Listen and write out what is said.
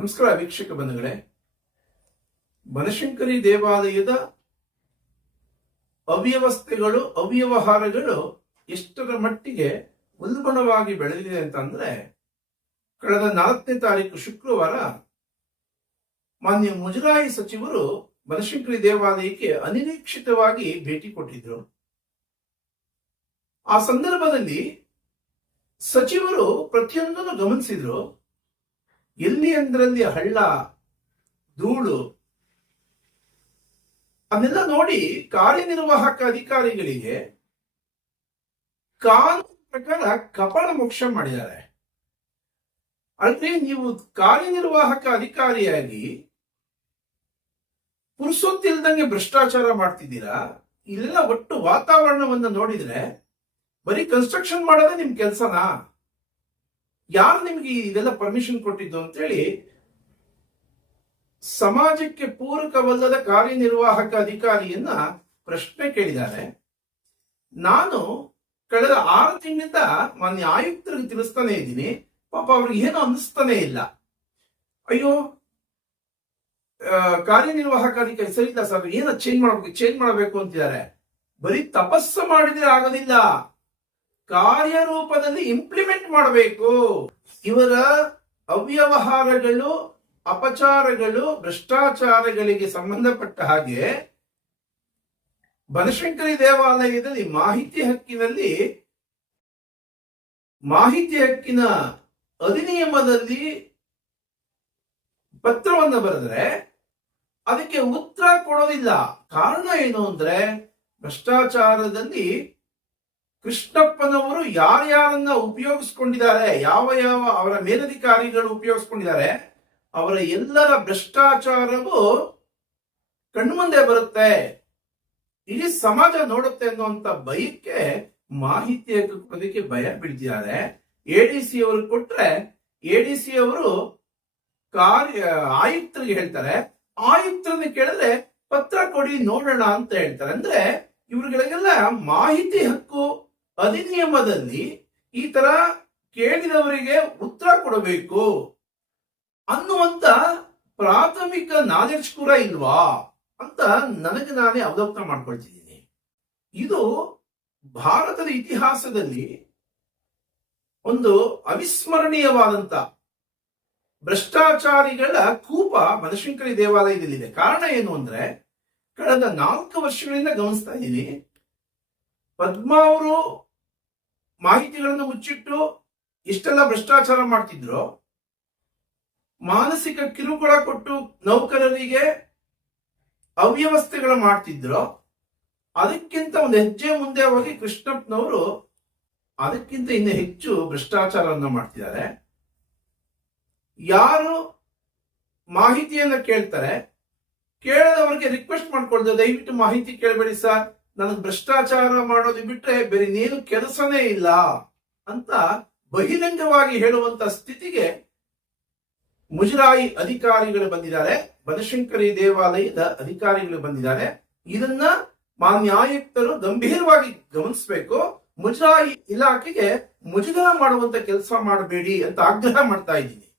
ನಮಸ್ಕಾರ ವೀಕ್ಷಕ ಬಂಧುಗಳೇ. ಬನಶಂಕರಿ ದೇವಾಲಯದ ಅವ್ಯವಸ್ಥೆಗಳು, ಅವ್ಯವಹಾರಗಳು ಎಷ್ಟರ ಮಟ್ಟಿಗೆ ಉಲ್ಬಣವಾಗಿ ಬೆಳೆದಿದೆ ಅಂತಂದ್ರೆ, ಕಳೆದ ನಾಲ್ಕನೇ ತಾರೀಕು ಶುಕ್ರವಾರ ಮಾನ್ಯ ಮುಜರಾಯಿ ಸಚಿವರು ಬನಶಂಕರಿ ದೇವಾಲಯಕ್ಕೆ ಅನಿರೀಕ್ಷಿತವಾಗಿ ಭೇಟಿ ಕೊಟ್ಟಿದ್ರು. ಆ ಸಂದರ್ಭದಲ್ಲಿ ಸಚಿವರು ಪ್ರತಿಯೊಂದನ್ನು ಗಮನಿಸಿದ್ರು. ಎಲ್ಲಿ ಅಂದ್ರಲ್ಲಿ ಹಳ್ಳ, ಧೂಳು ಅದನ್ನೆಲ್ಲ ನೋಡಿ ಕಾರ್ಯನಿರ್ವಾಹಕ ಅಧಿಕಾರಿಗಳಿಗೆ ಕಾನೂನು ಪ್ರಕಾರ ಕಪಾಳ ಮೋಕ್ಷ ಮಾಡಿದ್ದಾರೆ. ಅಲ್ರಿ ನೀವು ಕಾರ್ಯನಿರ್ವಾಹಕ ಅಧಿಕಾರಿಯಾಗಿ ಪುರುಸೊತ್ತಿಲ್ದಂಗೆ ಭ್ರಷ್ಟಾಚಾರ ಮಾಡ್ತಿದ್ದೀರಾ? ಇಲ್ಲೆಲ್ಲ ಒಟ್ಟು ವಾತಾವರಣವನ್ನು ನೋಡಿದ್ರೆ ಬರೀ ಕನ್ಸ್ಟ್ರಕ್ಷನ್ ಮಾಡೋದೇ ನಿಮ್ ಕೆಲ್ಸನಾ? ಯಾರು ನಿಮಗೆ ಇದೆಲ್ಲ ಪರ್ಮಿಷನ್ ಕೊಟ್ಟಿದ್ದು ಅಂತೇಳಿ, ಸಮಾಜಕ್ಕೆ ಪೂರಕವಲ್ಲದ ಕಾರ್ಯನಿರ್ವಾಹಕ ಅಧಿಕಾರಿಯನ್ನ ಪ್ರಶ್ನೆ ಕೇಳಿದ್ದಾರೆ. ನಾನು ಕಳೆದ ಆರು ತಿಂಗಳಿಂದ ಮಾನ್ಯ ಆಯುಕ್ತರಿಗೆ ತಿಳಿಸ್ತಾನೆ ಇದ್ದೀನಿ. ಪಾಪ ಅವ್ರಿಗೆ ಏನು ಅನ್ನಿಸ್ತಾನೆ ಇಲ್ಲ. ಅಯ್ಯೋ ಕಾರ್ಯನಿರ್ವಾಹಕ ಅಧಿಕಾರಿ, ಸರಿ ಇಲ್ಲ ಸರ್, ಏನ ಚೇಂಜ್ ಮಾಡ್ಬೇಕು ಚೇಂಜ್ ಮಾಡಬೇಕು ಅಂತಿದ್ದಾರೆ. ಬರೀ ತಪಸ್ಸು ಮಾಡಿದ್ರೆ ಆಗೋದಿಲ್ಲ. ಕಾರ್ಯರೂಪದಲ್ಲಿ ಇಂಪ್ಲಿಮೆಂಟ್ ಮಾಡಬೇಕು. ಇವರ ಅವ್ಯವಹಾರಗಳು, ಅಪಚಾರಗಳು, ಭ್ರಷ್ಟಾಚಾರಗಳಿಗೆ ಸಂಬಂಧಪಟ್ಟ ಹಾಗೆ ಬನಶಂಕರಿ ದೇವಾಲಯದಲ್ಲಿ ಮಾಹಿತಿ ಹಕ್ಕಿನಲ್ಲಿ, ಮಾಹಿತಿ ಹಕ್ಕಿನ ಅಧಿನಿಯಮದಲ್ಲಿ ಪತ್ರವನ್ನು ಬರೆದ್ರೆ ಅದಕ್ಕೆ ಉತ್ತರ ಕೊಡೋದಿಲ್ಲ. ಕಾರಣ ಏನು ಅಂದ್ರೆ ಭ್ರಷ್ಟಾಚಾರದಲ್ಲಿ ಕೃಷ್ಣಪ್ಪನವರು ಯಾರ್ಯಾರನ್ನ ಉಪಯೋಗಿಸ್ಕೊಂಡಿದ್ದಾರೆ, ಯಾವ ಯಾವ ಅವರ ಮೇಲಧಿಕಾರಿಗಳು ಉಪಯೋಗಿಸ್ಕೊಂಡಿದ್ದಾರೆ, ಅವರ ಎಲ್ಲರ ಭ್ರಷ್ಟಾಚಾರವು ಕಣ್ಮುಂದೆ ಬರುತ್ತೆ. ಇಡೀ ಸಮಾಜ ನೋಡುತ್ತೆ ಅನ್ನುವಂತ ಭಯಕ್ಕೆ ಮಾಹಿತಿ ಕೊಡೋದಕ್ಕೆ ಭಯ ಬೀಳ್ತಿದ್ದಾರೆ. ಎಡಿಸಿ ಅವರು ಕೊಟ್ರೆ ಎಡಿಸಿ ಅವರು ಕಾರ್ಯ, ಆಯುಕ್ತರಿಗೆ ಹೇಳ್ತಾರೆ. ಆಯುಕ್ತರನ್ನು ಕೇಳಿದ್ರೆ ಪತ್ರ ಕೊಡಿ ನೋಡೋಣ ಅಂತ ಹೇಳ್ತಾರೆ. ಅಂದ್ರೆ ಇವ್ರಿಗಳಿಗೆಲ್ಲ ಮಾಹಿತಿ ಹಕ್ಕು ಅಧಿನಿಯಮದಲ್ಲಿ ಈ ತರ ಕೇಳಿದವರಿಗೆ ಉತ್ತರ ಕೊಡಬೇಕು ಅನ್ನುವಂತ ಪ್ರಾಥಮಿಕ ನಾಲೆಡ್ಜ್ ಕೂಡ ಇಲ್ವಾ ಅಂತ ನನಗೆ ನಾನೇ ಅವಲೋಕನ ಮಾಡ್ಕೊಳ್ತಿದ್ದೀನಿ. ಇದು ಭಾರತದ ಇತಿಹಾಸದಲ್ಲಿ ಒಂದು ಅವಿಸ್ಮರಣೀಯವಾದಂತ ಭ್ರಷ್ಟಾಚಾರಿಗಳ ಕೂಪ ಬನಶಂಕರಿ ದೇವಾಲಯದಲ್ಲಿದೆ. ಕಾರಣ ಏನು ಅಂದ್ರೆ ಕಳೆದ ನಾಲ್ಕು ವರ್ಷಗಳಿಂದ ಗಮನಿಸ್ತಾ ಇದ್ದೀನಿ. ಪದ್ಮ ಅವರು ಮಾಹಿತಿಗಳನ್ನು ಮುಚ್ಚಿಟ್ಟು ಇಷ್ಟೆಲ್ಲ ಭ್ರಷ್ಟಾಚಾರ ಮಾಡ್ತಿದ್ರು, ಮಾನಸಿಕ ಕಿರುಕುಳ ಕೊಟ್ಟು ನೌಕರರಿಗೆ ಅವ್ಯವಸ್ಥೆಗಳು ಮಾಡ್ತಿದ್ರು, ಅದಕ್ಕಿಂತ ಒಂದು ಹೆಜ್ಜೆ ಮುಂದೆ ಹೋಗಿ ಕೃಷ್ಣಪ್ಪನವರು ಅದಕ್ಕಿಂತ ಇನ್ನು ಹೆಚ್ಚು ಭ್ರಷ್ಟಾಚಾರವನ್ನು ಮಾಡ್ತಿದ್ದಾರೆ. ಯಾರು ಮಾಹಿತಿಯನ್ನು ಕೇಳ್ತಾರೆ, ಕೇಳದವರಿಗೆ ರಿಕ್ವೆಸ್ಟ್ ಮಾಡ್ಕೊಳ್ತಾರೆ, ದಯವಿಟ್ಟು ಮಾಹಿತಿ ಕೇಳಬೇಡಿ ಸರ್. ನನಗೆ ಭ್ರಷ್ಟಾಚಾರ ಮಾಡೋದು ಬಿಟ್ರೆ ಬೇರೆ ನೀನು ಕೆಲಸನೇ ಇಲ್ಲ ಅಂತ ಬಹಿರಂಗವಾಗಿ ಹೇಳುವಂತ ಸ್ಥಿತಿಗೆ ಮುಜರಾಯಿ ಅಧಿಕಾರಿಗಳು ಬಂದಿದ್ದಾರೆ. ಬನಶಂಕರಿ ದೇವಾಲಯದ ಅಧಿಕಾರಿಗಳು ಬಂದಿದ್ದಾರೆ. ಇದನ್ನ ಮಾನ್ಯ ಆಯುಕ್ತರು ಗಂಭೀರವಾಗಿ ಗಮನಿಸಬೇಕು. ಮುಜರಾಯಿ ಇಲಾಖೆಗೆ ಮುಜುಗರ ಮಾಡುವಂತ ಕೆಲಸ ಮಾಡಬೇಡಿ ಅಂತ ಆಗ್ರಹ ಮಾಡ್ತಾ ಇದ್ದೀನಿ.